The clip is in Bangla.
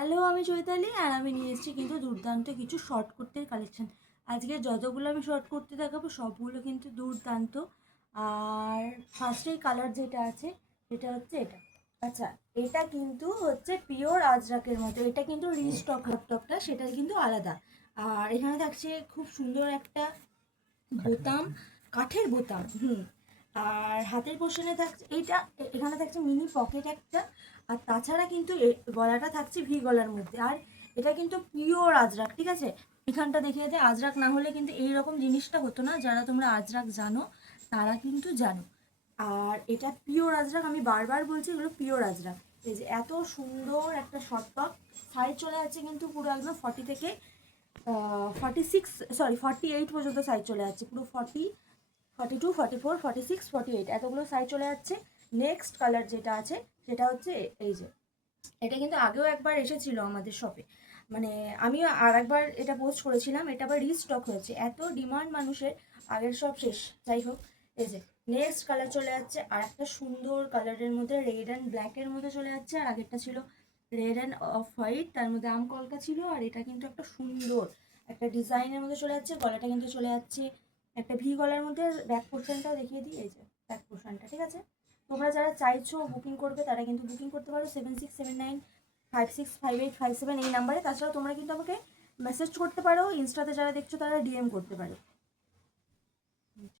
হ্যালো, আমি চৈতালি আর আমি নিয়ে এসেছি কিন্তু দুর্দান্ত কিছু শর্ট কুর্তির কালেকশন। আজকে যতগুলো আমি শর্ট কুর্তি দেখাবো সবগুলো কিন্তু দুর্দান্ত। আর ফার্স্টেই কালার যেটা আছে সেটা হচ্ছে এটা। আচ্ছা, এটা কিন্তু হচ্ছে পিওর আজরাকের মতো, এটা কিন্তু রিস্টক ল্যাপটপটা সেটা কিন্তু আলাদা। আর এখানে থাকছে খুব সুন্দর একটা বোতাম, কাঠের বোতাম। আর হাতের পোর্শনে থাকছে এইটা, এখানে থাকছে মিনি পকেট একটা। আর তাছাড়া কিন্তু গলাটা থাকছে ভি গলার মধ্যে। আর এটা কিন্তু পিওর আজরাক, ঠিক আছে? এখানটা দেখিয়ে দেয়, আজরাক না হলে কিন্তু এইরকম জিনিসটা হতো না। যারা তোমরা আজরাক জানো তারা কিন্তু জানো। আর এটা পিওর আজরাক, আমি বারবার বলছি এগুলো পিওর আজরাক। এই যে এত সুন্দর একটা শর্ট টপ, সাইজ চলে যাচ্ছে কিন্তু পুরো একদম 40 থেকে 46, সরি 48 পর্যন্ত সাইজ চলে যাচ্ছে। পুরো 40, 42, 44, 46, 48 এতগুলো সাইজ চলে যাচ্ছে। নেক্সট কালার যেটা আছে সেটা হচ্ছে এই যে, এটা কিন্তু আগেও একবার এসেছিল আমাদের শপে, মানে আমিও আর একবার এটা পোস্ট করেছিলাম, এটা আবার রিস্টক হয়েছে। এত ডিমান্ড মানুষের, আগের সব শেষ। যাই হোক, এই যে নেক্সট কালার চলে যাচ্ছে আর একটা সুন্দর কালারের মধ্যে রেড অ্যান্ড ব্ল্যাকের মধ্যে চলে যাচ্ছে। আর আগেরটা ছিল রেড অ্যান্ড অফ হোয়াইট, তার মধ্যে আম কলকা ছিল। আর এটা কিন্তু একটা সুন্দর একটা ডিজাইনের মধ্যে চলে যাচ্ছে। গলাটা কিন্তু চলে যাচ্ছে একটা ভি গলার মধ্যে। ব্যাক পোর্শনটাও দেখিয়ে দিই, এই যে ব্যাক পোর্শনটা, ঠিক আছে? তোমরা যারা চাইছো বুকিং করবে তারা কিন্তু বুকিং করতে পারো 7679565857 এই নাম্বারে। তাছাড়াও তোমরা কিন্তু আমাকে মেসেজ করতে পারো, ইনস্টাতে যারা দেখছো তারা ডিএম করতে পারো।